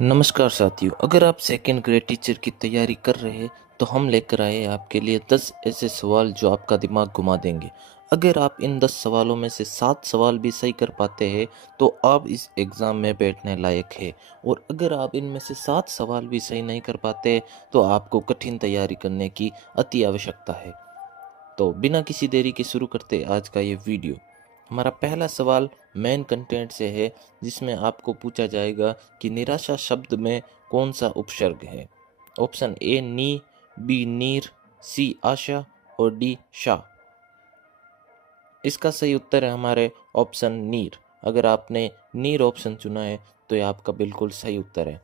नमस्कार साथियों, अगर आप सेकेंड ग्रेड टीचर की तैयारी कर रहे हैं तो हम लेकर आए हैं आपके लिए 10 ऐसे सवाल जो आपका दिमाग घुमा देंगे। अगर आप इन 10 सवालों में से 7 सवाल भी सही कर पाते हैं तो आप इस एग्ज़ाम में बैठने लायक है। और अगर आप इनमें से 7 सवाल भी सही नहीं कर पाते तो आपको कठिन तैयारी करने की अति आवश्यकता है। तो बिना किसी देरी के शुरू करते आज का ये वीडियो। हमारा पहला सवाल मेन कंटेंट से है, जिसमें आपको पूछा जाएगा कि निराशा शब्द में कौन सा उपसर्ग है। ऑप्शन ए नी, बी नीर, सी आशा और डी शाह। इसका सही उत्तर है हमारे ऑप्शन नीर। अगर आपने नीर ऑप्शन चुना है तो ये आपका बिल्कुल सही उत्तर है।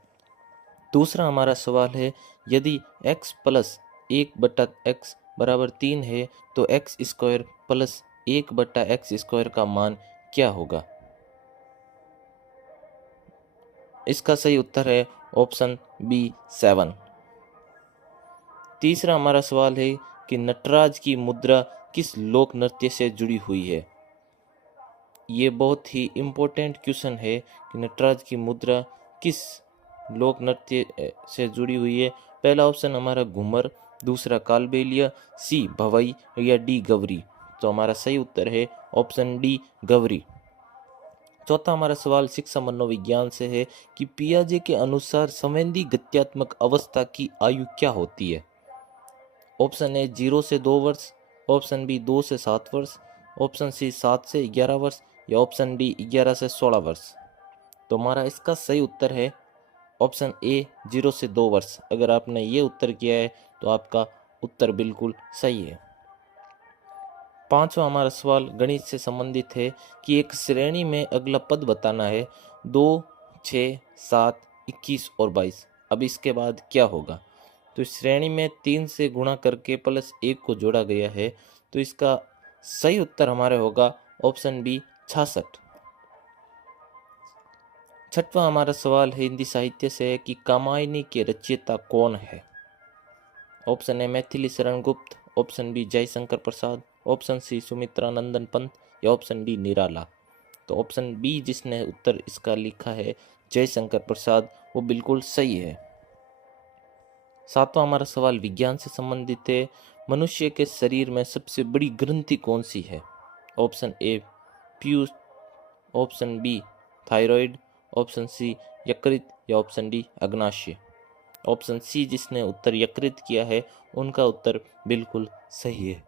दूसरा हमारा सवाल है, यदि x प्लस 1/x बराबर 3 है तो x square plus 1/x square का मान क्या होगा। इसका सही उत्तर है ऑप्शन बी 7। तीसरा हमारा सवाल है कि नटराज की मुद्रा किस लोक नृत्य से जुड़ी हुई है। ये बहुत ही इम्पोर्टेंट क्वेश्चन है कि नटराज की मुद्रा किस लोक नृत्य से जुड़ी हुई है। पहला ऑप्शन हमारा घूमर, दूसरा कालबेलिया, सी भवई या डी गवरी। तो हमारा सही उत्तर है ऑप्शन डी गवरी। चौथा हमारा सवाल शिक्षा मनोविज्ञान से है कि पियाजे के अनुसार संवेदी गत्यात्मक अवस्था की आयु क्या होती है। ऑप्शन ए 0 से 2 वर्ष, ऑप्शन बी 2 से 7 वर्ष, ऑप्शन सी 7 से 11 वर्ष या ऑप्शन डी 11 से 16 वर्ष। तो हमारा इसका सही उत्तर है ऑप्शन ए 0 से 2 वर्ष। अगर आपने ये उत्तर किया है तो आपका उत्तर बिल्कुल सही है। पांचवा हमारा सवाल गणित से संबंधित है कि एक श्रेणी में अगला पद बताना है। 2, 6, 7, 21 और 22। अब इसके बाद क्या होगा। तो इस श्रेणी में 3 से गुणा करके प्लस 1 को जोड़ा गया है। तो इसका सही उत्तर हमारा होगा ऑप्शन बी 66। छठवां हमारा सवाल है हिंदी साहित्य से है कि कामायनी के रचयिता कौन है। ऑप्शन ए Maithili Sharan Gupt, option B Jaishankar Prasad, option C Sumitra नंदन पंत या ऑप्शन डी निराला। तो ऑप्शन बी जिसने उत्तर इसका लिखा है जयशंकर प्रसाद, वो बिल्कुल सही है। सातवां हमारा सवाल विज्ञान से संबंधित है। मनुष्य के शरीर में सबसे बड़ी ग्रंथि कौन सी है। ऑप्शन ए पीयूष, option B thyroid, option C यकृत या ऑप्शन डी अग्नाशय। ऑप्शन सी जिसने उत्तर यकृत किया है उनका उत्तर बिल्कुल सही है।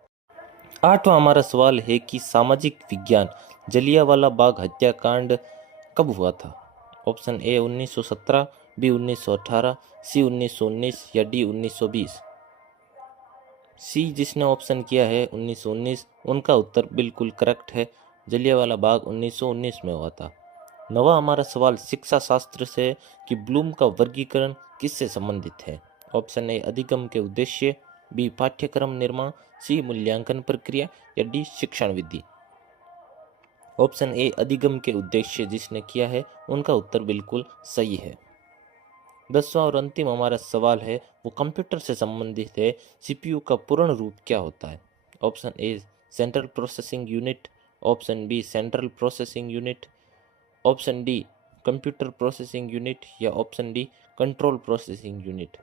आठवां हमारा सवाल है कि सामाजिक विज्ञान जलियांवाला बाग हत्याकांड कब हुआ था। ऑप्शन ए 1917, बी 1918, सी 1919 या डी 1920। सी जिसने ऑप्शन किया है 1919, उनका उत्तर बिल्कुल करेक्ट है। जलियांवाला बाग 1919 में हुआ था। नवा हमारा सवाल शिक्षा शास्त्र से कि ब्लूम का वर्गीकरण किससे संबंधित है। ऑप्शन ए अधिगम के उद्देश्य, बी पाठ्यक्रम निर्माण, सी मूल्यांकन प्रक्रिया या डी शिक्षण विधि। ऑप्शन ए अधिगम के उद्देश्य जिसने किया है उनका उत्तर बिल्कुल सही है। 10वां और अंतिम हमारा सवाल है वो कंप्यूटर से संबंधित है। सीपीयू का पूर्ण रूप क्या होता है। Option A central processing unit, option B central processing unit, option D computer processing unit या option D control processing unit.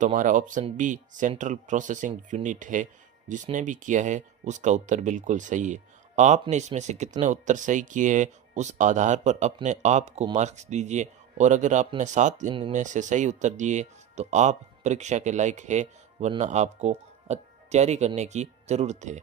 तो हमारा option B central processing unit है। जिसने भी किया है उसका उत्तर बिल्कुल सही है। आपने इसमें से कितने उत्तर सही किए हैं उस आधार पर अपने आप को मार्क्स दीजिए। और अगर आपने 7 इनमें से सही उत्तर दिए तो आप परीक्षा के लायक है, वरना आपको तैयारी करने की ज़रूरत है।